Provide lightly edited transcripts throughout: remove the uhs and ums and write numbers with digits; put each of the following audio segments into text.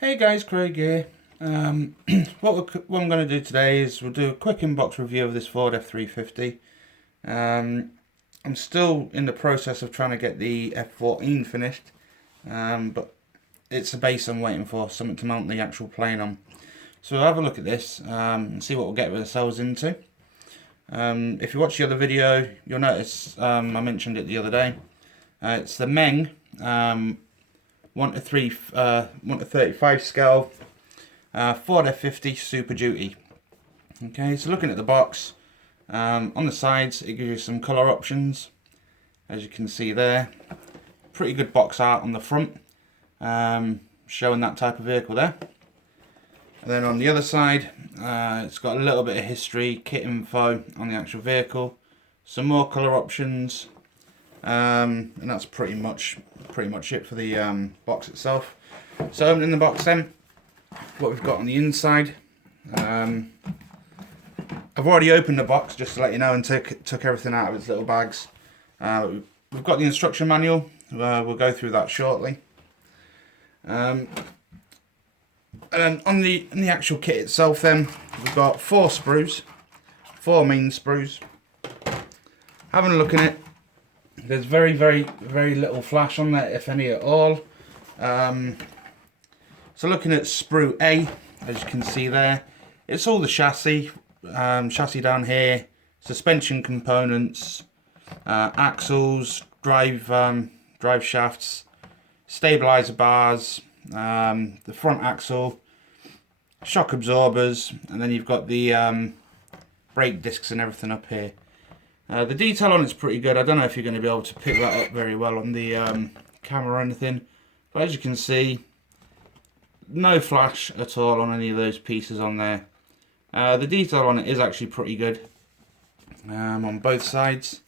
Hey guys, Craig here. What I'm going to do today is we'll do a quick inbox review of this Ford F350. I'm still in the process of trying to get the F14 finished, but it's a base I'm waiting for, something to mount the actual plane on. So we'll have a look at this and see what we'll get ourselves into. If you watch the other video, you'll notice I mentioned it the other day. It's the Meng 1 to 35 scale Ford F50 Super Duty. Okay, so looking at the box, on the sides it gives you some colour options, as you can see there. Pretty good box art on the front, showing that type of vehicle there. And then on the other side, it's got a little bit of history, kit info on the actual vehicle, some more colour options, and that's pretty much it for the box itself. So opening the box then, what we've got on the inside. I've already opened the box just to let you know and took everything out of its little bags. We've got the instruction manual. We'll go through that shortly. And then on the actual kit itself then, we've got 4 sprues, 4 main sprues. Having a look at it, there's very little flash on there, if any at all. So looking at Sprue A, as you can see there, it's all the chassis down here, suspension components, axles, drive shafts, stabilizer bars, the front axle, shock absorbers, and then you've got the brake discs and everything up here. The detail on it's pretty good. I don't know if you're going to be able to pick that up very well on the camera or anything, but as you can see, no flash at all on any of those pieces on there. The detail on it is actually pretty good on both sides.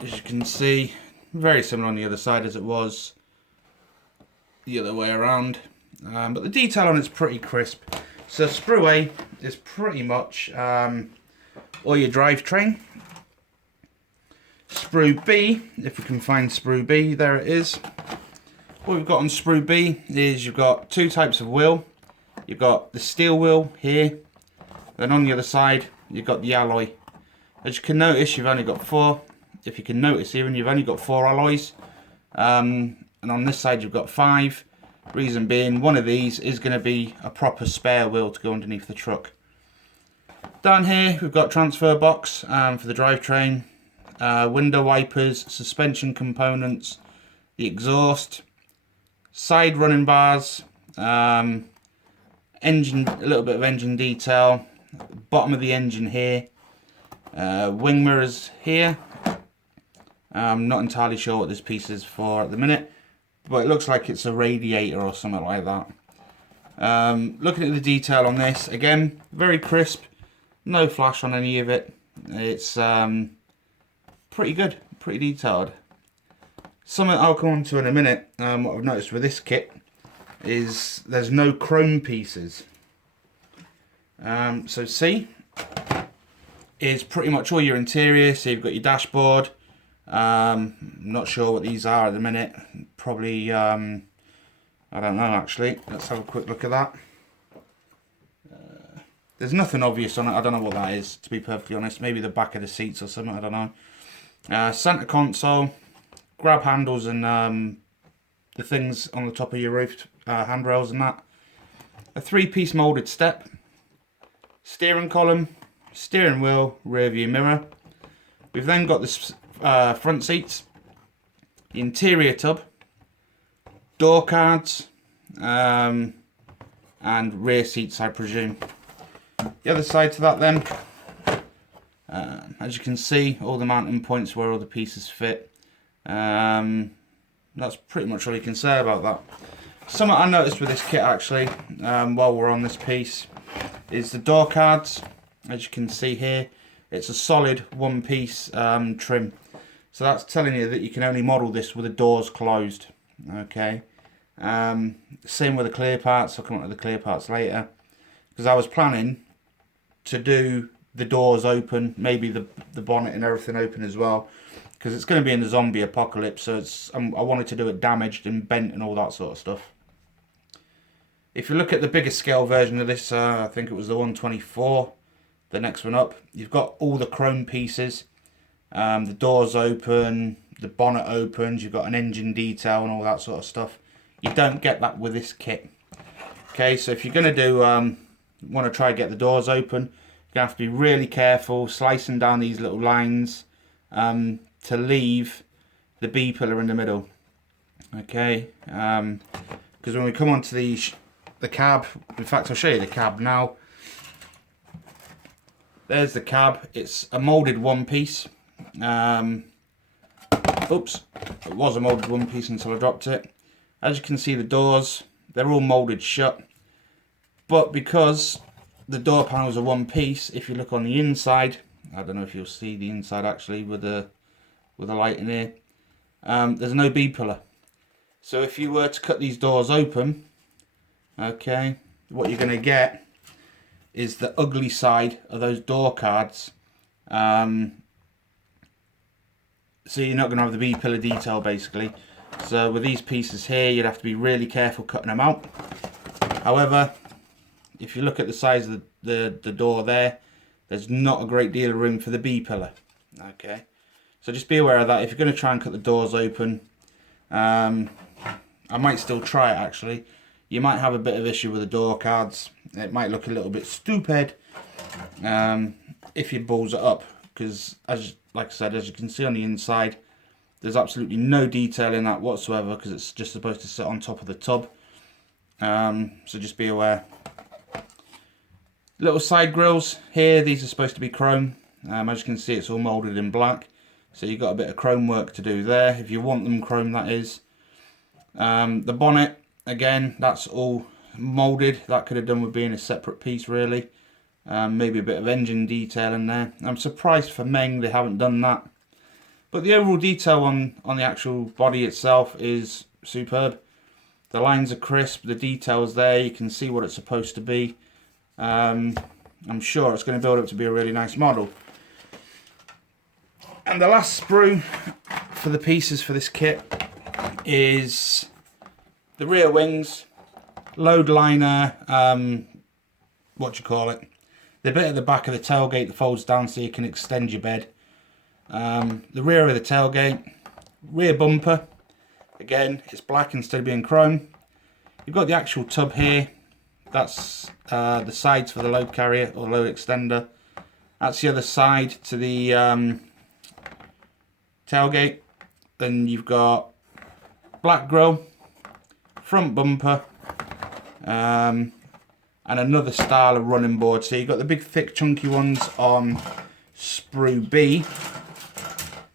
As you can see, very similar on the other side as it was the other way around, but the detail on it's pretty crisp. So Sprue A is pretty much or your drivetrain. Sprue B, if we can find Sprue B, there it is. What we've got on Sprue B is you've got 2 types of wheel. You've got the steel wheel here, then on the other side you've got the alloy. As you can notice, you've only got 4. If you can notice even, you've only got 4 alloys, and on this side you've got 5. Reason being, one of these is going to be a proper spare wheel to go underneath the truck. Down here we've got transfer box for the drivetrain, window wipers, suspension components, the exhaust, side running bars, engine, a little bit of engine detail, bottom of the engine here, wing mirrors here. I'm not entirely sure what this piece is for at the minute, but it looks like it's a radiator or something like that. Looking at the detail on this, again, very crisp. No flash on any of it. It's pretty good, pretty detailed. Something I'll come on to in a minute, what I've noticed with this kit is there's no chrome pieces. So C is pretty much all your interior. So you've got your dashboard. Not sure what these are at the minute. Probably, I don't know actually. Let's have a quick look at that. There's nothing obvious on it. I don't know what that is, to be perfectly honest. Maybe the back of the seats or something, I don't know. Center console, grab handles and the things on the top of your roof, handrails and that. A 3-piece molded step, steering column, steering wheel, rear view mirror. We've then got the front seats, the interior tub, door cards, and rear seats, I presume. The other side to that then, as you can see, all the mounting points where all the pieces fit. That's pretty much all you can say about that. Something I noticed with this kit actually, while we're on this piece, is the door cards. As you can see here, it's a solid 1-piece trim. So that's telling you that you can only model this with the doors closed. Okay. Same with the clear parts. I'll come on to the clear parts later, because I was planning to do the doors open, maybe the bonnet and everything open as well, because it's going to be in the zombie apocalypse. So I wanted to do it damaged and bent and all that sort of stuff. If you look at the bigger scale version of this, I think it was the 124, the next one up, you've got all the chrome pieces. The doors open, the bonnet opens, you've got an engine detail and all that sort of stuff. You don't get that with this kit. Okay, so if you're going to do, want to try and get the doors open, you're going to have to be really careful slicing down these little lines to leave the B pillar in the middle. Okay, because when we come onto the cab, in fact I'll show you the cab now. There's the cab. It's a moulded one piece. Oops, it was a moulded one piece until I dropped it. As you can see, the doors, they're all moulded shut. But because the door panels are one piece, if you look on the inside, I don't know if you'll see the inside actually with the light in here, there's no B pillar. So if you were to cut these doors open, okay, what you're going to get is the ugly side of those door cards. So you're not going to have the B pillar detail basically. So with these pieces here, you'd have to be really careful cutting them out. However, if you look at the size of the door there, there's not a great deal of room for the B pillar. Okay, so just be aware of that. If you're going to try and cut the doors open, I might still try it actually. You might have a bit of issue with the door cards. It might look a little bit stupid if you balls it up, because like I said, as you can see on the inside, there's absolutely no detail in that whatsoever, because it's just supposed to sit on top of the tub. So just be aware. Little side grills here, these are supposed to be chrome. As you can see, it's all moulded in black, so you've got a bit of chrome work to do there, if you want them chrome, that is. The bonnet, again, that's all moulded. That could have done with being a separate piece really. Maybe a bit of engine detail in there. I'm surprised for Meng they haven't done that. But the overall detail on the actual body itself is superb. The lines are crisp, the detail's there, you can see what it's supposed to be. I'm sure it's going to build up to be a really nice model. And the last sprue for the pieces for this kit is the rear wings, load liner, what do you call it? The bit at the back of the tailgate that folds down so you can extend your bed. The rear of the tailgate, rear bumper, again it's black instead of being chrome. You've got the actual tub here, that's the sides for the load carrier or load extender. That's the other side to the tailgate. Then you've got black grille, front bumper, and another style of running board. So you've got the big thick chunky ones on Sprue B,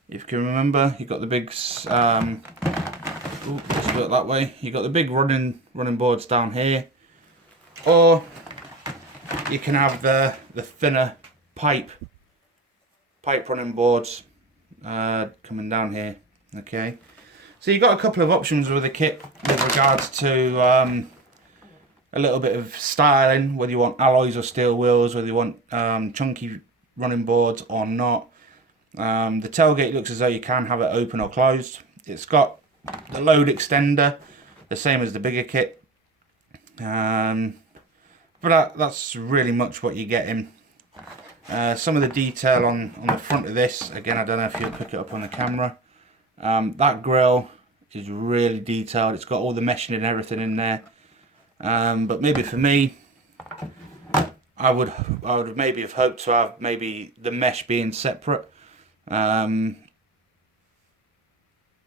if you can remember. You've got the big let's do it that way. You've got the big running boards down here, or you can have the thinner pipe running boards coming down here. Okay, so you've got a couple of options with the kit with regards to a little bit of styling, whether you want alloys or steel wheels, whether you want chunky running boards or not. The tailgate looks as though you can have it open or closed. It's got the load extender, the same as the bigger kit. But that's really much what you're getting. Some of the detail on the front of this, again, I don't know if you'll pick it up on the camera. That grille is really detailed. It's got all the meshing and everything in there. But maybe for me, I would maybe have hoped to have maybe the mesh being separate,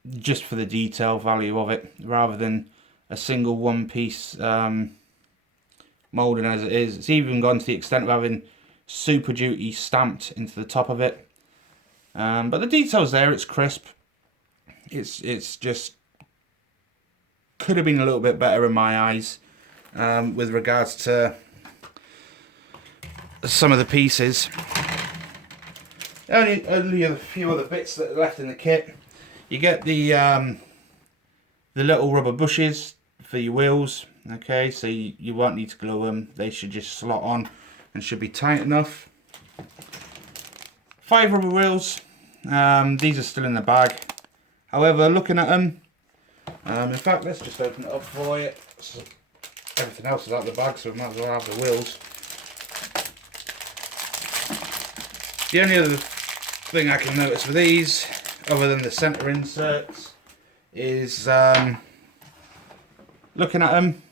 just for the detail value of it, rather than a single one piece moulding as it is. It's even gone to the extent of having Super Duty stamped into the top of it. But the detail's there, it's crisp. It's just could have been a little bit better in my eyes with regards to some of the pieces. Only a few other bits that are left in the kit. You get the little rubber bushes for your wheels. Okay, so you won't need to glue them. They should just slot on and should be tight enough. 5 rubber wheels. These are still in the bag. However, looking at them, in fact, let's just open it up for you. So everything else is out of the bag, so we might as well have the wheels. The only other thing I can notice with these, other than the centre inserts, is looking at them.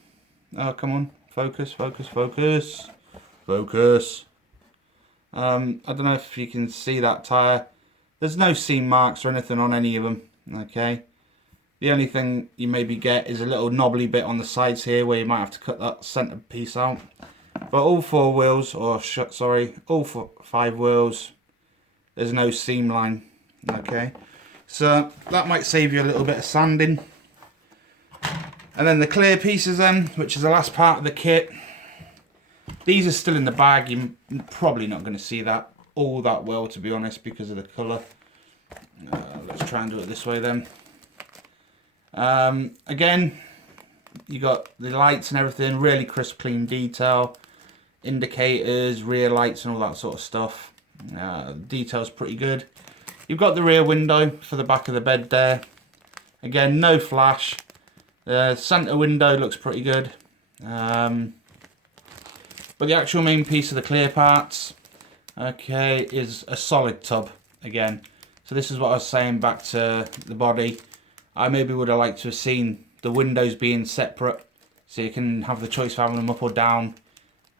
Oh, come on, focus, focus, focus, focus. I don't know if you can see that tyre. There's no seam marks or anything on any of them, okay? The only thing you maybe get is a little knobbly bit on the sides here where you might have to cut that centre piece out. But all four wheels, or sorry, all 5 wheels, there's no seam line, okay? So that might save you a little bit of sanding. And then the clear pieces then, which is the last part of the kit. These are still in the bag. You're probably not going to see that all that well, to be honest, because of the colour. Let's try and do it this way then. Again, you got the lights and everything, really crisp, clean detail. Indicators, rear lights and all that sort of stuff. Detail's pretty good. You've got the rear window for the back of the bed there. Again, no flash. The centre window looks pretty good. But the actual main piece of the clear parts, okay, is a solid tub again. So this is what I was saying back to the body. I maybe would have liked to have seen the windows being separate, so you can have the choice of having them up or down,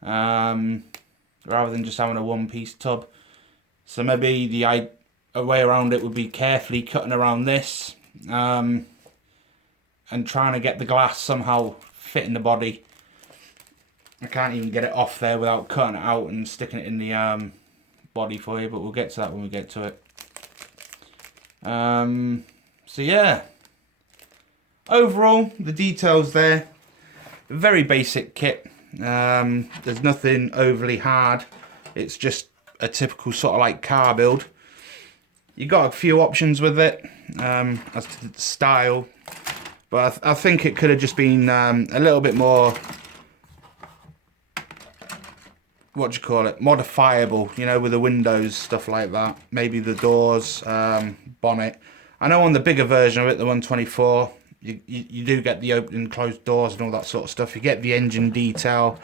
rather than just having a one-piece tub. So maybe a way around it would be carefully cutting around this, and trying to get the glass somehow fit in the body. I can't even get it off there without cutting it out and sticking it in the body for you, but we'll get to that when we get to it. So yeah, overall the details there, very basic kit. There's nothing overly hard. It's just a typical sort of like car build. You got a few options with it as to the style, but I think it could have just been a little bit more, what do you call it, modifiable, you know, with the windows, stuff like that. Maybe the doors, bonnet. I know on the bigger version of it, the 124, you do get the open and closed doors and all that sort of stuff. You get the engine detail.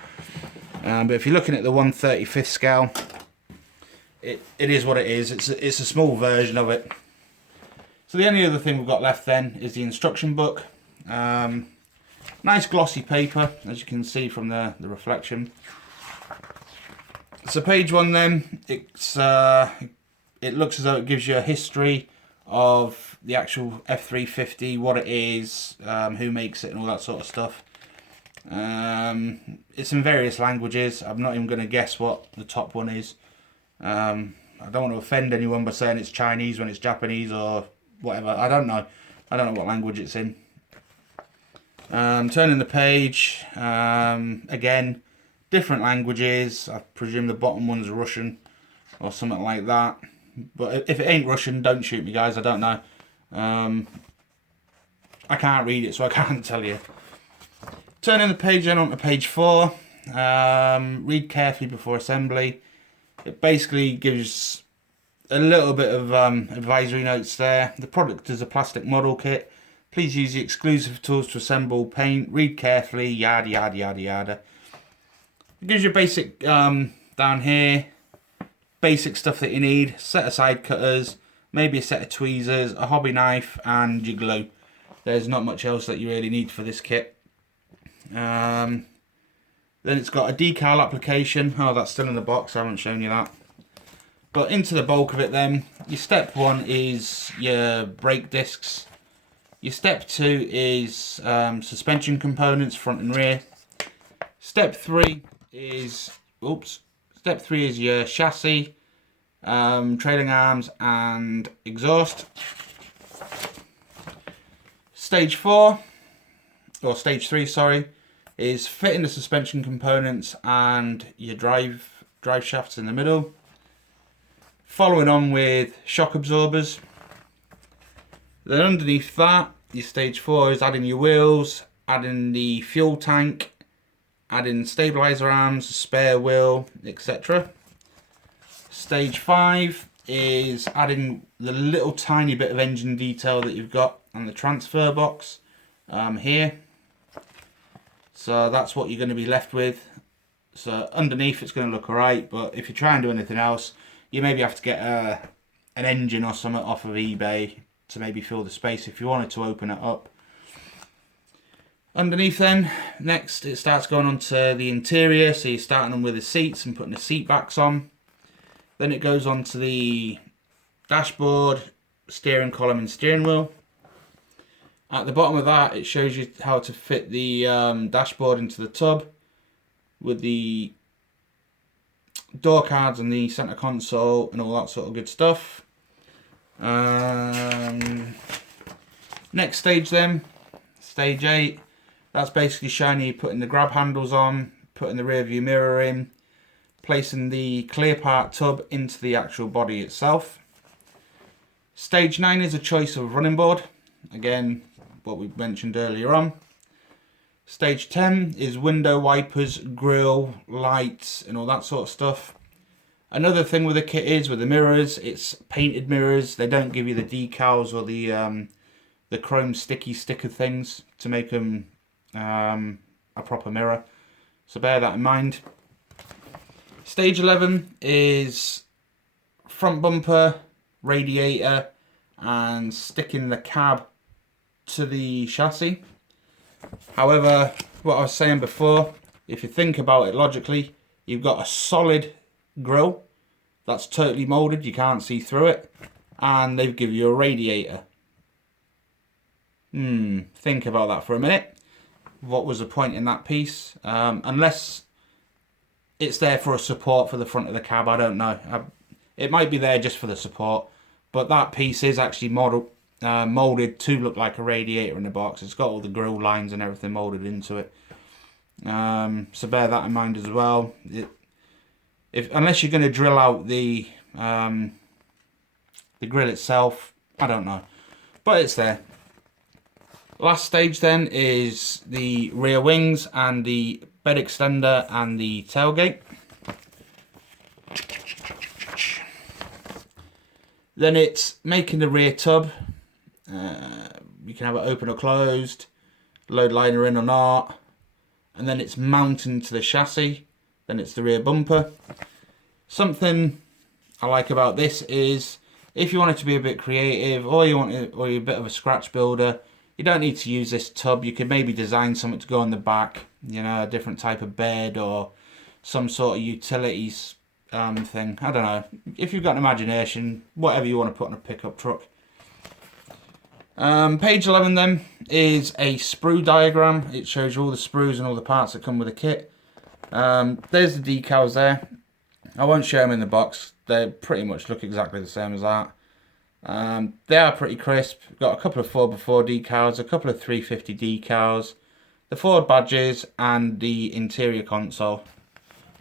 But if you're looking at the 1/35 scale, it is what it is. It's a small version of it. So the only other thing we've got left then is the instruction book. Nice glossy paper, as you can see from the reflection. So page 1 then, it looks as though it gives you a history of the actual F350, what it is, who makes it and all that sort of stuff. It's in various languages. I'm not even going to guess what the top one is. I don't want to offend anyone by saying it's Chinese when it's Japanese or whatever. I don't know what language it's in. Turning the page, again, different languages. I presume the bottom one's Russian or something like that. But if it ain't Russian, don't shoot me, guys. I don't know. I can't read it, so I can't tell you. Turning the page then onto page 4. Read carefully before assembly. It basically gives a little bit of advisory notes there. The product is a plastic model kit. Please use the exclusive tools to assemble, paint, read carefully, yada yada yada yada. It gives you basic down here, basic stuff that you need. Set of side cutters, maybe a set of tweezers, a hobby knife and your glue. There's not much else that you really need for this kit. Then it's got a decal application. Oh, that's still in the box, I haven't shown you that. But into the bulk of it then, your step 1 is your brake discs. Your step 2 is suspension components, front and rear. Step 3 is, step 3 is your chassis, trailing arms and exhaust. Stage 4, or stage 3, sorry, is fitting the suspension components and your drive shafts in the middle. Following on with shock absorbers. Then underneath that, your stage 4 is adding your wheels, adding the fuel tank, adding stabilizer arms, spare wheel, etc. Stage 5 is adding the little tiny bit of engine detail that you've got on the transfer box here. So that's what you're going to be left with. So underneath it's going to look alright, but if you try and do anything else, you maybe have to get an engine or something off of eBay to maybe fill the space if you wanted to open it up. Underneath then, next it starts going on to the interior, so you're starting them with the seats and putting the seat backs on. Then it goes on to the dashboard, steering column and steering wheel. At the bottom of that, it shows you how to fit the dashboard into the tub with the door cards and the center console and all that sort of good stuff. Next stage then, stage 8, that's basically showing you putting the grab handles on, putting the rear view mirror in, placing the clear part tub into the actual body itself. Stage 9 is a choice of running board, again what we mentioned earlier on. Stage 10 is window wipers, grille, lights and all that sort of stuff. Another thing with the kit is with the mirrors, it's painted mirrors. They don't give you the decals or the chrome sticky sticker things to make them a proper mirror. So bear that in mind. Stage 11 is front bumper, radiator and sticking the cab to the chassis. However, what I was saying before, if you think about it logically, you've got a solid grille that's totally molded, you can't see through it, and they've given you a radiator. Think about that for a minute. What was the point in that piece? Unless it's there for a support for the front of the cab, I don't know. It might be there just for the support, but that piece is actually molded to look like a radiator in the box. It's got all the grille lines and everything molded into it. So bear that in mind as well. Unless you're going to drill out the grille itself, I don't know, but it's there. Last stage then is the rear wings and the bed extender and the tailgate. Then it's making the rear tub. You can have it open or closed, load liner in or not, and then it's mounting to the chassis. Then it's the rear bumper. Something I like about this is if you want it to be a bit creative, or you're a bit of a scratch builder, you don't need to use this tub. You could maybe design something to go on the back, you know, a different type of bed or some sort of utilities thing. I don't know. If you've got an imagination, whatever you want to put on a pickup truck. Page 11 then is a sprue diagram. It shows you all the sprues and all the parts that come with the kit. There's the decals there. I won't show them in the box. They pretty much look exactly the same as that. They are pretty crisp. Got a couple of 4x4 decals, a couple of 350 decals, the Ford badges and the interior console.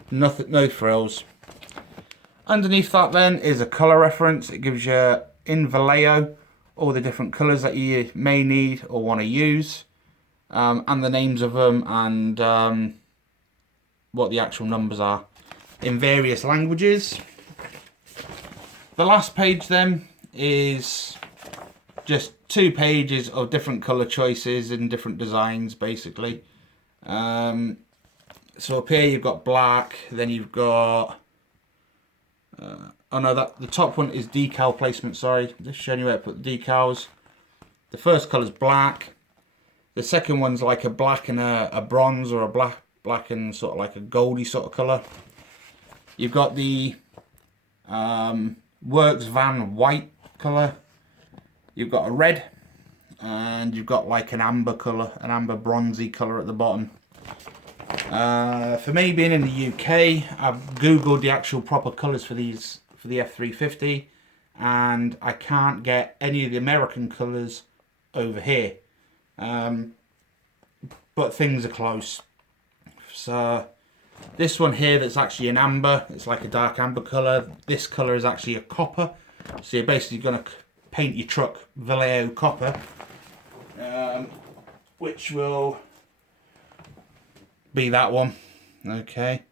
Nothing, no frills. Underneath that then is a colour reference. It gives you in Vallejo all the different colours that you may need or want to use, and the names of them and what the actual numbers are in various languages. The last page then is just 2 pages of different colour choices and different designs basically. So up here you've got black, then you've got oh no, the top one is decal placement, sorry. Just showing you where to put the decals. The first colour is black. The second one's like a black and a bronze, or a black and sort of like a goldy sort of colour. You've got the Works Van white colour. You've got a red, and you've got like an amber colour, an amber bronzy colour at the bottom. For me, being in the UK, I've googled the actual proper colours for these for the F350, and I can't get any of the American colours over here, but things are close. So this one here, that's actually an amber, it's like a dark amber colour. This colour is actually a copper, so you're basically going to paint your truck Vallejo copper, which will be that one. Okay,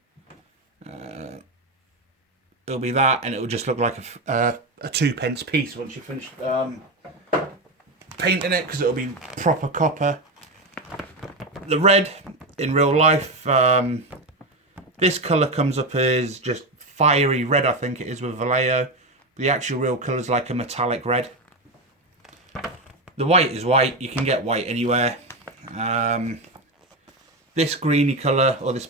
it'll be that, and it'll just look like a 2p piece once you finish painting it, because it'll be proper copper. The red in real life. This colour comes up as just fiery red, I think it is, with Vallejo. The actual real colour is like a metallic red. The white is white. You can get white anywhere. This greeny colour, or this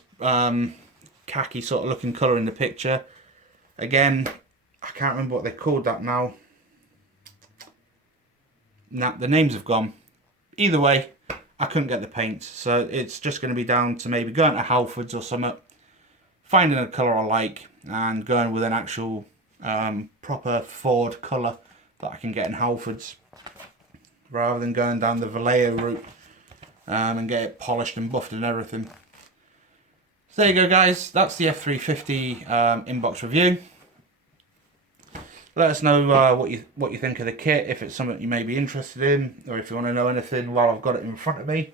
khaki sort of looking colour in the picture, again, I can't remember what they called that now. Nah, the names have gone. Either way, I couldn't get the paint, so it's just going to be down to maybe going to Halfords or something, finding a colour I like, and going with an actual proper Ford colour that I can get in Halfords, rather than going down the Vallejo route and get it polished and buffed and everything. So there you go, guys. That's the F350 inbox review. Let us know what you think of the kit, if it's something you may be interested in, or if you want to know anything while I've got it in front of me.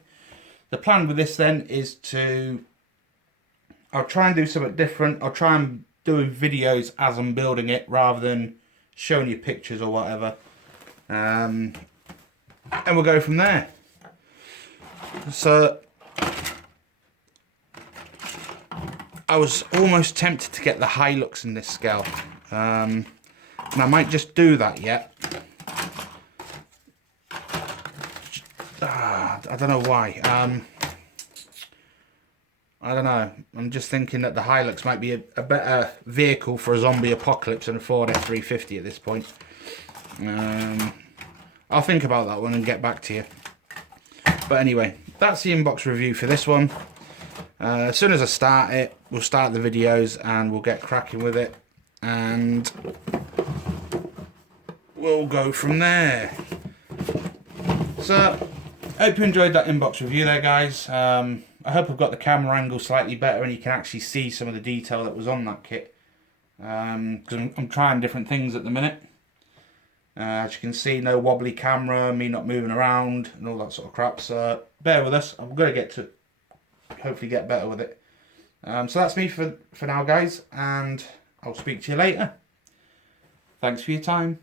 The plan with this then is I'll try and do something different. I'll try and do videos as I'm building it, rather than showing you pictures or whatever. And we'll go from there. So I was almost tempted to get the Hilux in this scale. And I might just do that yet. I don't know why. I don't know. I'm just thinking that the Hilux might be a better vehicle for a zombie apocalypse than a Ford F350 at this point. I'll think about that one and get back to you. But anyway, that's the inbox review for this one. As soon as I start it, we'll start the videos and we'll get cracking with it. And we'll go from there. So, I hope you enjoyed that inbox review there, guys. I hope I've got the camera angle slightly better and you can actually see some of the detail that was on that kit. Because I'm trying different things at the minute. As you can see, no wobbly camera, me not moving around and all that sort of crap. So, bear with us. I'm going to hopefully get better with it. So that's me for now, guys. And I'll speak to you later. Thanks for your time.